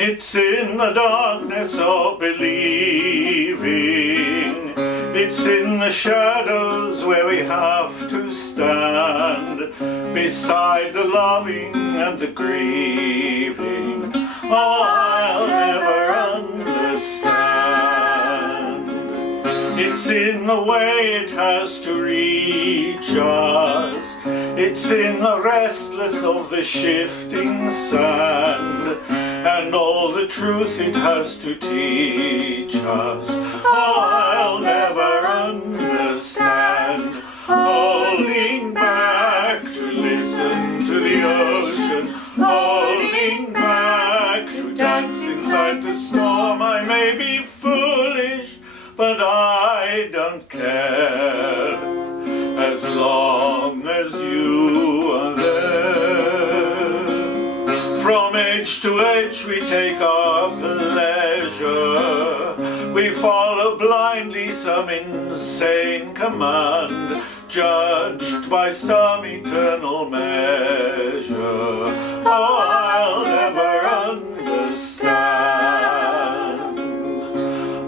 It's in the darkness of believing. It's in the shadows where we have to stand, beside the loving and the grieving. Oh, I'll never understand. It's in the way it has to reach us. It's in the restless of the shifting sand, and all the truth it has to teach us. Oh, I'll never understand. Holding back to listen to the ocean, holding back to dance inside the storm. I may be foolish, but I don't care, as long as you are there. From age to age we take our pleasure. We follow blindly some insane command, judged by some eternal measure. Oh, I'll never understand.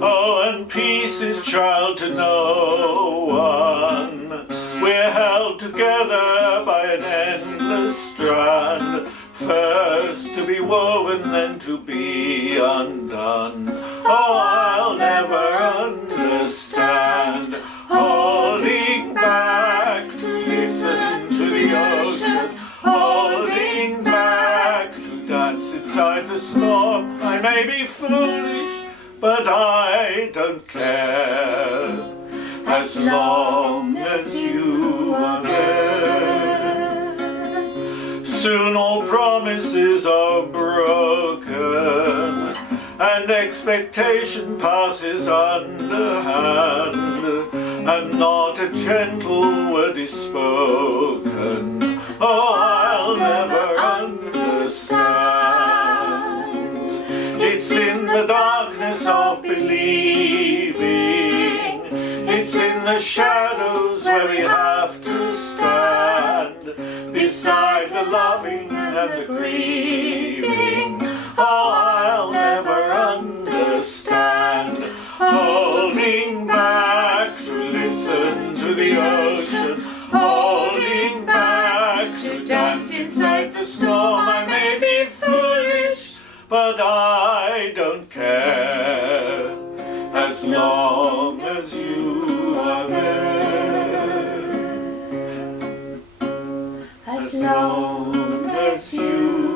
Oh, and peace is child to no one. We're held together by an endless strand, first to be woven, then to be undone. Oh, I'll never understand. Holding back to listen to the ocean, holding back to dance inside the storm. I may be foolish, but I don't care, as long as you are there. Soon all promises are broken, and expectation passes underhand, and not a gentle word is spoken. Oh, I'll never understand. It's in the darkness of believing. It's in the shadows where we have to stand, beside the loving and the grieving. Oh, I'll never understand. Holding back to listen to the ocean, holding back to dance inside the storm. I may be foolish, but I don't care, as long as you are there. As long as you